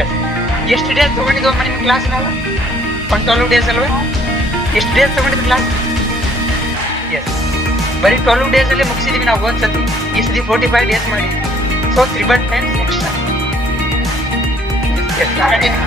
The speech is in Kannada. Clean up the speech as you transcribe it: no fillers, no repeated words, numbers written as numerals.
ಎಸ್. ಎಷ್ಟು ಡೇಸ್ ತೊಗೊಂಡಿದ್ದೀವಮ್ಮ ನಿಮ್ಮ ಕ್ಲಾಸ್ ನಾವು? 12 ಡೇಸ್ ಅಲ್ವಾ? ಎಷ್ಟು ಡೇಸ್ ತೊಗೊಂಡಿದ್ದು ಕ್ಲಾಸ್? ಎಸ್, ಬರೀ 12 ಡೇಸಲ್ಲೇ ಮುಗಿಸಿದೀವಿ ನಾವು ಒಂದ್ಸತಿ. ಈ ಸತಿ 45 ಡೇಸ್ ಮಾಡಿ. So 3 times extra. ಎಸ್,